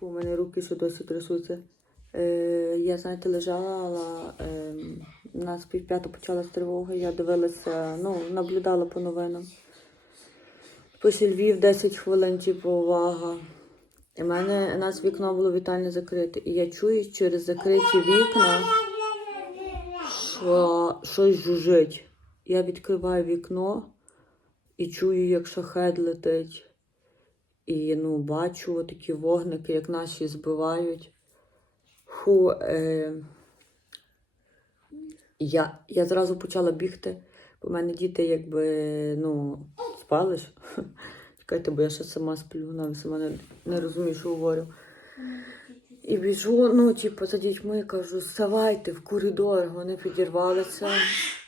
У мене руки ще досі трясуться. Е, я, знаєте, лежала, е, на півп'яту почалась тривога, я дивилася, ну, наблюдала по новинам. Пише Львів 10 хвилин, типу, увага. В мене у нас вікно було вітальне закрите. І я чую через закриті вікна, що щось жужить. Я відкриваю вікно і чую, як шахет летить. І ну, бачу такі вогники, як наші збивають. Фу, е... я, я зразу почала бігти, бо в мене діти якби ну, спали. Чекайте, бо я ще сама сплю, навіть сама не, не розумію, що говорю. І біжу, ну, типу, за дітьми кажу, вставайте в коридор. Вони підірвалися.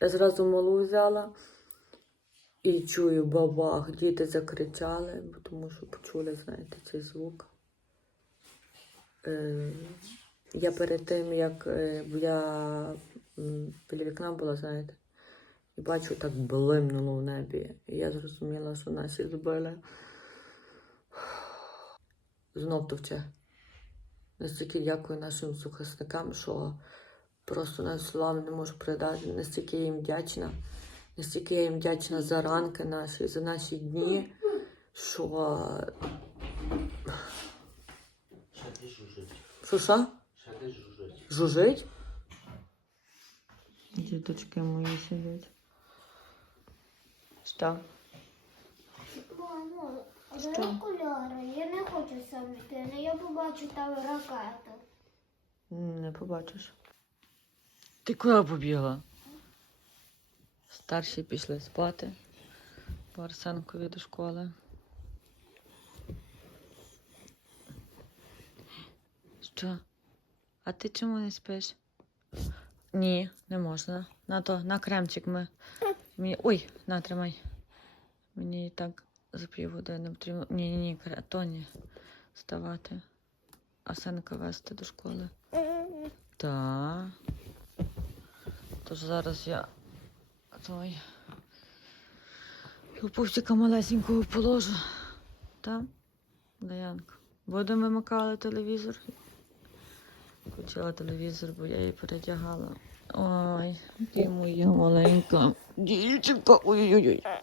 Я зразу малу взяла. І чую бабах, діти закричали, тому що почули, знаєте, цей звук. Е, я перед тим, як е, я біля вікна була, знаєте, і бачу, так блимнуло в небі. І я зрозуміла, що наші збили. Знов товче. Настільки дякую нашим сухасникам, що просто навіть словами не можу передати. Настільки я їм вдячна. Настільки я їм вдячна за ранки наші, за наші дні, що. Що. Жужить? Діточки мої сидять. Що? Що? окуляри? Я не хочу сам йти, але я побачу там ракету. Не побачиш. Ти куди побігла? Старші пішли спати. По Арсенкові до школи. Що? А ти чому не спиш? Ні, не можна. На то, на кремчик ми. Мені... Ой, на, тримай. Мені і так за півгодини потрібно. Ні, ні, ні, кре- то ні. Вставати. Арсенка вести до школи. Так. Тож зараз я той пупсика малесенького положу. Так? Даянка. Будемо вимикали телевізор. Включила телевізор, бо я її передягала. Ой, ти моя маленька дівчинка. Ой-ой-ой. Ой.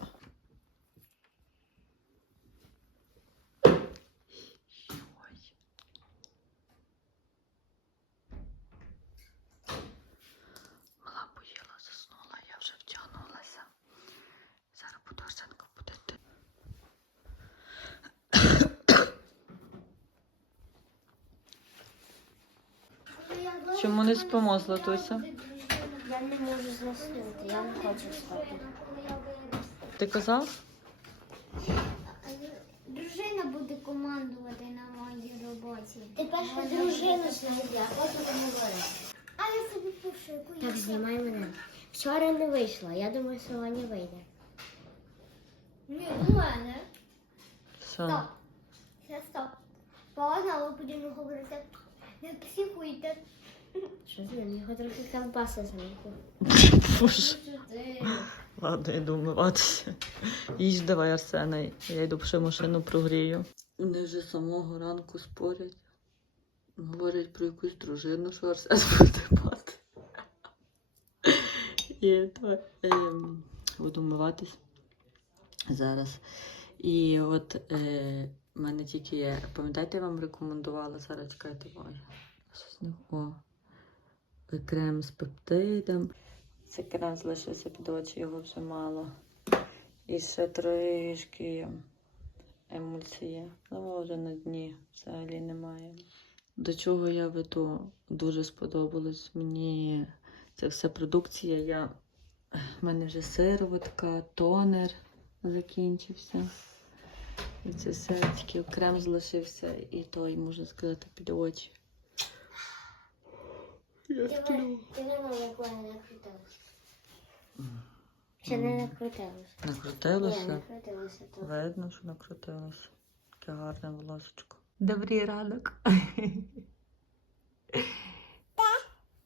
Мала поїла, заснула, я вже втягнулася. Зараз буду Арсенка будити. Чому не спимо, Златуся? Я не можу заснути, я не хочу спати. Ти казав? Дружина буде командувати на моїй роботі. Ти перша дружину знайди, а потім говори. А я собі пошику. Так, знімай мене. Вчора не вийшло, я думаю, сьогодні вийде. Ні, у мене. Все. Стоп. Все, стоп. Погнали, будемо говорити. Не психуйте. Його трохи. Боже. Ладно, йду вмиватися. Їж давай, Арсена, я йду ще машину прогрію. Вони вже з самого ранку спорять. Говорять про якусь дружину, що Арсен буде мати. І то, ем, буду вмиватись зараз. І от е, в мене тільки є. Пам'ятаєте, я вам рекомендувала зараз чекайте, ой, щось не о. Крем з пептидом. Це крем залишився під очі, його вже мало. І ще трішки емульсії. Ну, вже на дні взагалі немає. До чого я веду? Дуже сподобалось мені це все продукція. Я... У мене вже сироватка, тонер закінчився. І це все тільки крем залишився, і той, можна сказати, під очі. Я сплю. Не. Ще не. Ні, Накрутилося? накрутилася. то. Видно, що накрутилося. Таке гарне волосечко. Добрий ранок.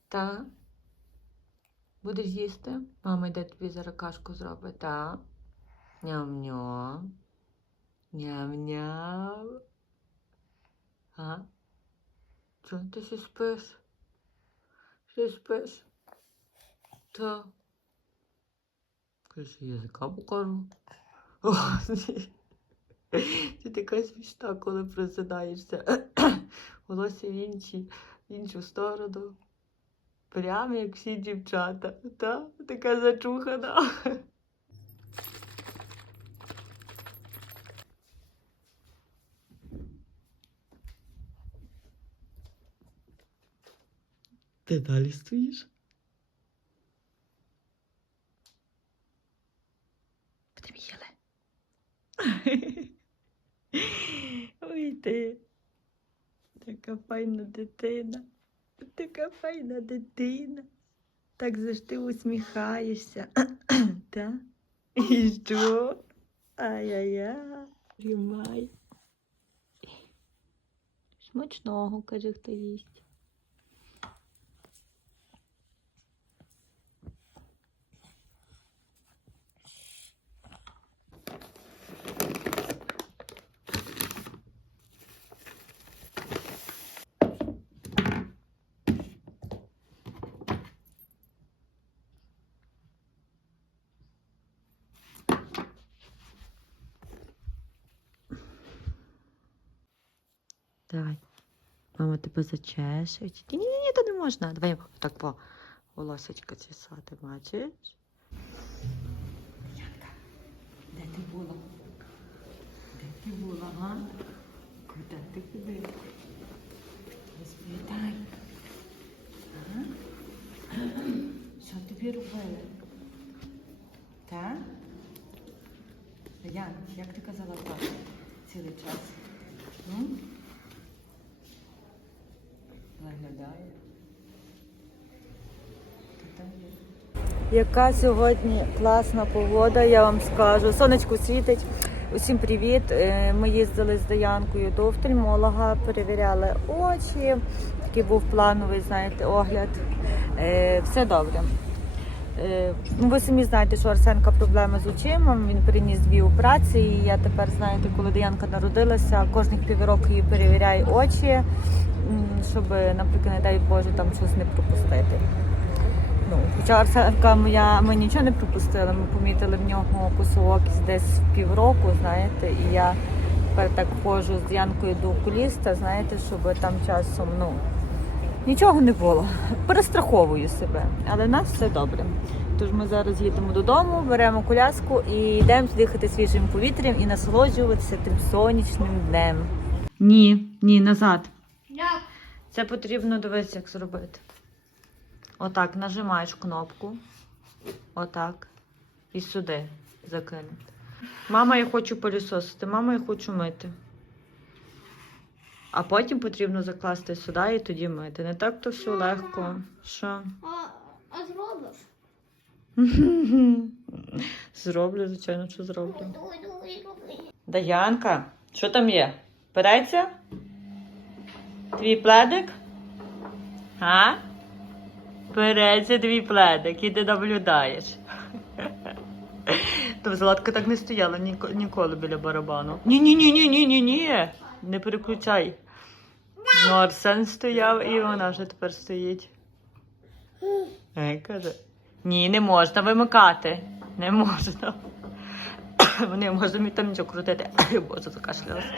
Так. Будеш їсти? Мама йде тобі зараз кашку зробить, так? Ням-ням. Ням-ням. А? Чого ти ще спиш? Ще спиш? Та. Кажи, язика покажу. Ти така смішна, коли просинаєшся. Волосся в інші, в іншу сторону. Прямо як всі дівчата. Та? Така зачухана. Ти далі стоїш? Будемо їли. Ой ти. Така файна дитина. Така файна дитина. Так завжди усміхаєшся. Та? І що? Ай-яй-яй. Тримай. Смачного, каже, хто їсть. Давай. Мама тебе зачеше. Ні, ні, ні, то не можна. Давай так по волосечка чесати, бачиш? Янка, де ти була? Де ти була, га? Куди ти ходила? Розповідай. Що тобі робили? Так? Ян, як ти казала так цілий час? М? Наглядає. Яка сьогодні класна погода, я вам скажу. Сонечко світить. Усім привіт. Е, Ми їздили з Даянкою до офтальмолога, перевіряли очі. Такий був плановий, знаєте, огляд. Е, Все добре. Е, Ну, ви самі знаєте, що Арсенка проблеми з очима. Він приніс дві операції. Я тепер, знаєте, коли Даянка народилася, кожних півроку її перевіряю очі, щоб, наприклад, не дай Боже, там щось не пропустити. Ну, хоча Арсенка моя, ми нічого не пропустили, ми помітили в нього косоокість десь в півроку, знаєте, і я тепер так ходжу з Янкою до окуліста, знаєте, щоб там часом, ну, нічого не було. Перестраховую себе, але в нас все добре. Тож ми зараз їдемо додому, беремо коляску і йдемо дихати свіжим повітрям і насолоджуватися тим сонячним днем. Ні, ні, назад. Як? Це потрібно дивитися, як зробити. Отак, нажимаєш кнопку. Отак. І сюди закинути. Мама, я хочу пилісосити, мама, я хочу мити. А потім потрібно закласти сюди і тоді мити. Не так то все легко. Що? А, а зробиш? Зроблю, звичайно, що зроблю. Дуй. Даянка, що там є? Береться? Твій пледик? А? Береться твій пледик, і ти наблюдаєш. То Златка так не стояла ніколи біля барабану. Ні-ні-ні-ні-ні-ні-ні. Не переключай. Ну, Арсен стояв і вона вже тепер стоїть. Е, каже. Ні, не можна вимикати. Не можна. Вони можуть там нічого крутити. Ай, Боже, закашлялася.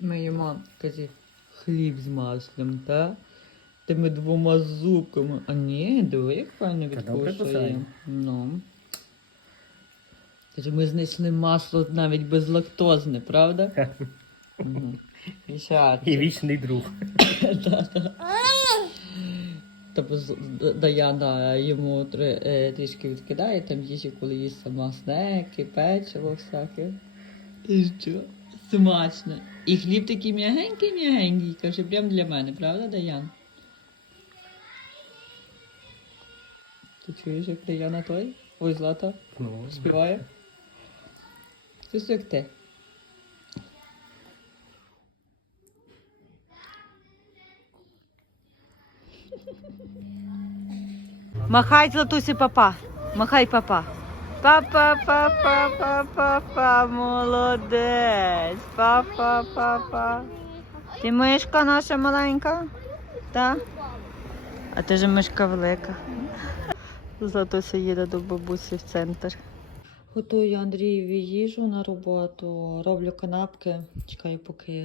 Ми їмо, каже, хліб з маслом, та? Тими двома зубками. А ні, диви, як файно відкушує. Ну. Каже, ми знайшли масло навіть безлактозне, правда? І вічний друг. Тобто Даяна йому е, трішки відкидає там їжі, коли їсть сама снеки, печиво всяке. І що? Смачно. І хліб такий м'ягенький-м'ягенький, каже, прям для мене, правда, Даян? Ти чуєш, як Даяна той? Ой, Злата Ну, співає? Щось як ти. Махай златусі папа. Махай папа. Папа, папа, папа, папа, молодець. Папа, папа. Ти мишка наша маленька? Так? А ти ж мишка велика. Златуся їде до бабусі в центр. Готую Андрієві їжу на роботу, роблю канапки. Чекаю, поки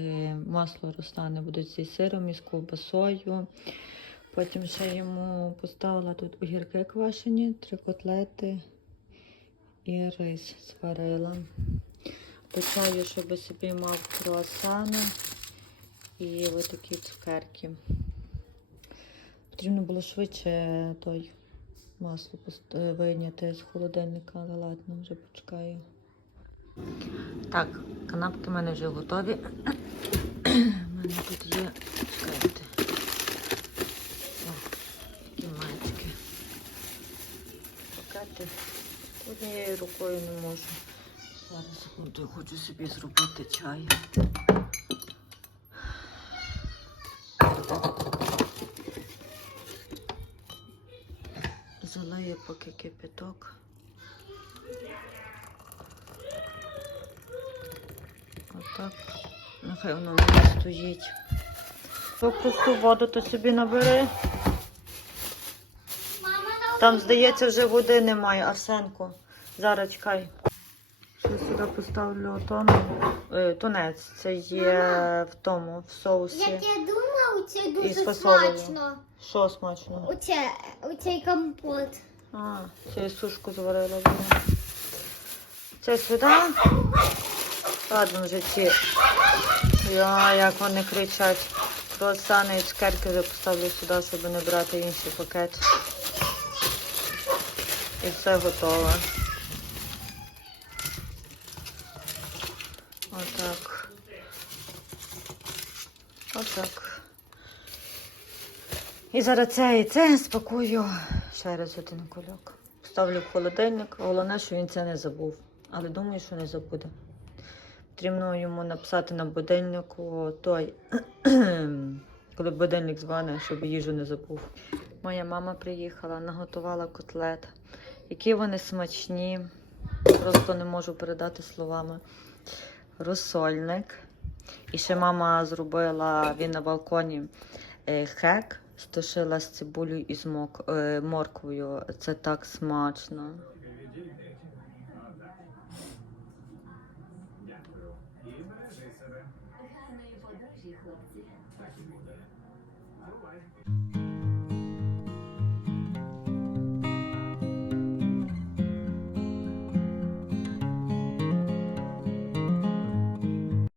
масло розтане, будуть зі сиром і з ковбасою. Потім ще йому поставила тут огірки квашені, три котлети і рис зварила. До чаю, щоб собі мав круасани і ось такі цукерки. Потрібно було швидше той масло е, вийняти з холодильника, але ладно, вже почекаю. Так, канапки в мене вже готові. У мене тут є. Чекайте. О, такі маєчки. Пакети. Однією рукою не можу. Зараз секунду, я хочу собі зробити чай. Залию поки кипяток. Отак. Нехай воно мене стоїть. То просту воду то собі набери. Там, здається, вже води немає, Арсенку. Зараз чекай. Що сюди поставлю тону. Е, тунець. Це є в тому, в соусі. Як я думала, це дуже смачно. Що смачно? Оце, оцей компот. А, це сушку зварила. Це сюди. Ладно, вже ці. Я, як вони кричать. Круасани і цукерки вже поставлю сюди, щоб не брати інший пакет. І все готове. Отак. Отак. І зараз це і це спакую. Ще раз один кульок. Ставлю в холодильник. Головне, що він це не забув. Але думаю, що не забуде. Потрібно йому написати на будильнику той, коли будильник дзвонить, щоб їжу не забув. Моя мама приїхала, наготувала котлет. Які вони смачні. Просто не можу передати словами. Розсольник. І ще мама зробила він на балконі е, хек, стушила з цибулею і з е, морквою. Це так смачно.